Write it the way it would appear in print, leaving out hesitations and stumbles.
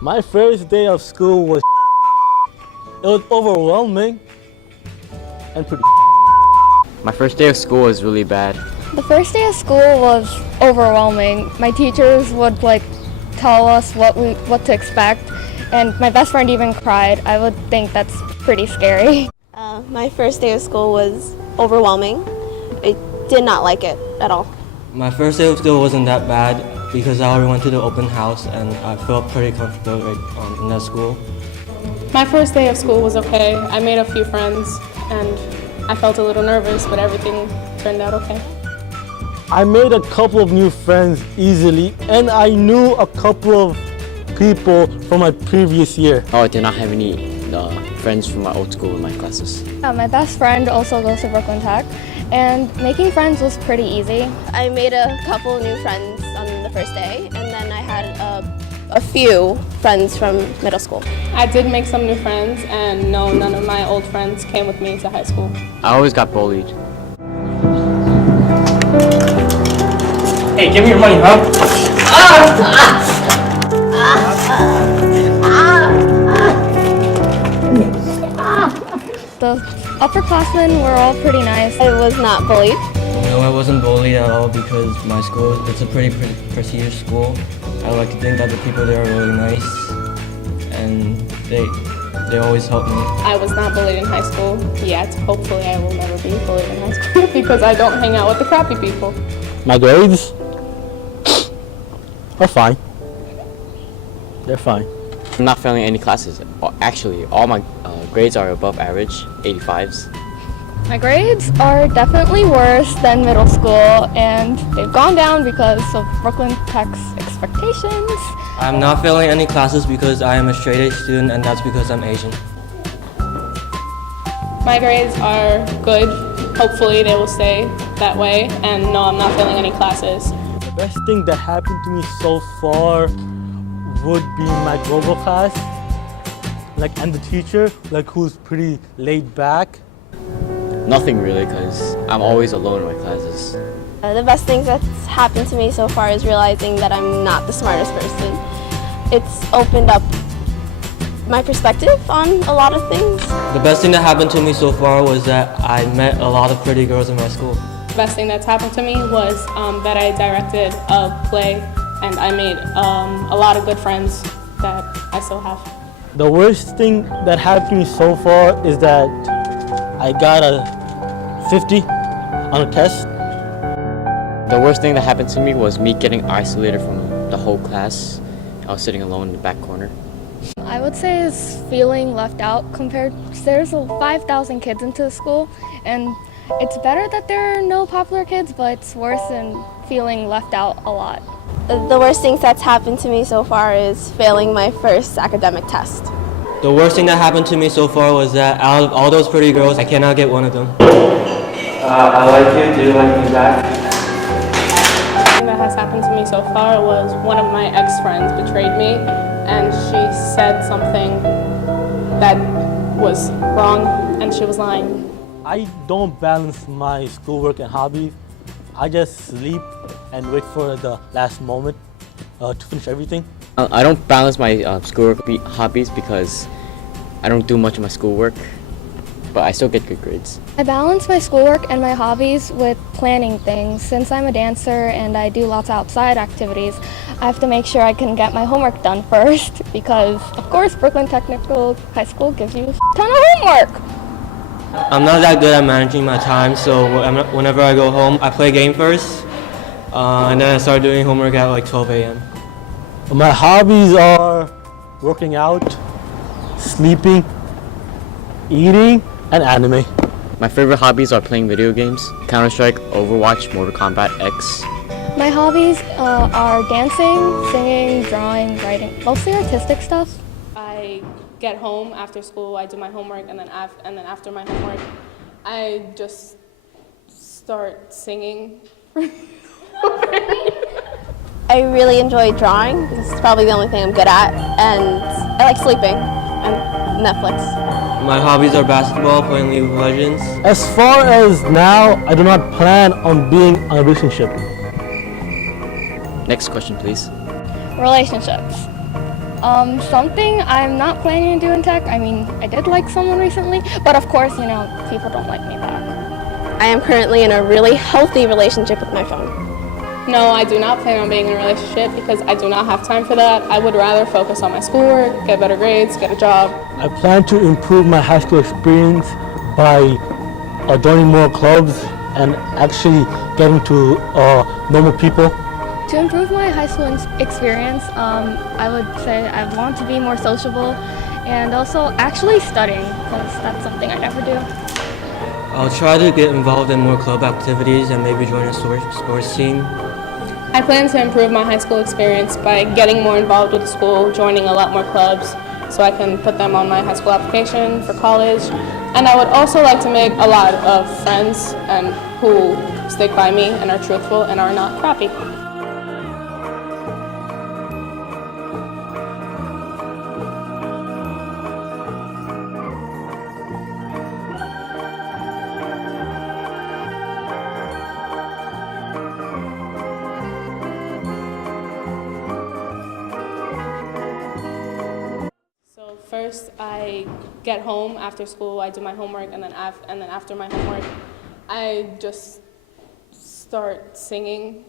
My first day of school was it was overwhelming and pretty. My first day of school was really bad. The first day of school was overwhelming. My teachers would tell us what to expect, and my best friend even cried. I would think that's pretty scary. My first day of school was overwhelming. I did not like it at all. My first day of school wasn't that bad because I already went to the open house and I felt pretty comfortable in that school. My first day of school was okay. I made a few friends and I felt a little nervous, but everything turned out okay. I made a couple of new friends easily, and I knew a couple of people from my previous year. Oh, I did not have any friends from my old school in my classes. My best friend also goes to Brooklyn Tech, and making friends was pretty easy. I made a couple new friends on the first day, and then I had a few friends from middle school. I did make some new friends, and no, none of my old friends came with me to high school. I always got bullied. Hey, give me your money, huh? The upperclassmen were all pretty nice. I was not bullied. No, I wasn't bullied at all because my school, it's a pretty prestigious school. I like to think that the people there are really nice and they always help me. I was not bullied in high school yet. Hopefully I will never be bullied in high school because I don't hang out with the crappy people. My grades are fine. They're fine. I'm not failing any classes. Actually, all my grades are above average, 85s. My grades are definitely worse than middle school, and they've gone down because of Brooklyn Tech's expectations. I'm not failing any classes because I am a straight A student and that's because I'm Asian. My grades are good. Hopefully they will stay that way, and no, I'm not failing any classes. The best thing that happened to me so far would be my global class, and the teacher, who's pretty laid back. Nothing really, because I'm always alone in my classes. The best things that's happened to me so far is realizing that I'm not the smartest person. It's opened up my perspective on a lot of things. The best thing that happened to me so far was that I met a lot of pretty girls in my school. The best thing that's happened to me was that I directed a play and I made a lot of good friends that I still have. The worst thing that happened to me so far is that I got a 50 on a test. The worst thing that happened to me was me getting isolated from the whole class. I was sitting alone in the back corner. I would say is feeling left out compared, there's 5,000 kids into the school, and it's better that there are no popular kids, but it's worse than feeling left out a lot. The worst things that's happened to me so far is failing my first academic test. The worst thing that happened to me so far was that out of all those pretty girls, I cannot get one of them. I like you. Do you like me back? The thing that has happened to me so far was one of my ex-friends betrayed me, and she said something that was wrong, and she was lying. I don't balance my schoolwork and hobbies. I just sleep and wait for the last moment to finish everything. I don't balance my schoolwork hobbies because I don't do much of my schoolwork, but I still get good grades. I balance my schoolwork and my hobbies with planning things. Since I'm a dancer and I do lots of outside activities, I have to make sure I can get my homework done first because, of course, Brooklyn Technical High School gives you a ton of homework. I'm not that good at managing my time, so whenever I go home, I play a game first, and then I start doing homework at 12 a.m. My hobbies are working out, sleeping, eating, and anime. My favorite hobbies are playing video games, Counter-Strike, Overwatch, Mortal Kombat X. My hobbies are dancing, singing, drawing, writing, mostly artistic stuff. I get home after school, I do my homework, and then after my homework, I just start singing. I really enjoy drawing because it's probably the only thing I'm good at, and I like sleeping and Netflix. My hobbies are basketball, playing League of Legends. As far as now, I do not plan on being in a relationship. Next question, please. Relationships. Something I'm not planning to do in tech. I mean, I did like someone recently, but of course, you know, people don't like me back. I am currently in a really healthy relationship with my phone. No, I do not plan on being in a relationship because I do not have time for that. I would rather focus on my schoolwork, get better grades, get a job. I plan to improve my high school experience by joining more clubs and actually getting to normal people. To improve my high school experience, I would say I want to be more sociable and also actually studying, because that's something I never do. I'll try to get involved in more club activities and maybe join a sports team. I plan to improve my high school experience by getting more involved with the school, joining a lot more clubs, so I can put them on my high school application for college. And I would also like to make a lot of friends and who stick by me and are truthful and are not crappy. First, I get home after school, I do my homework, and then after my homework, I just start singing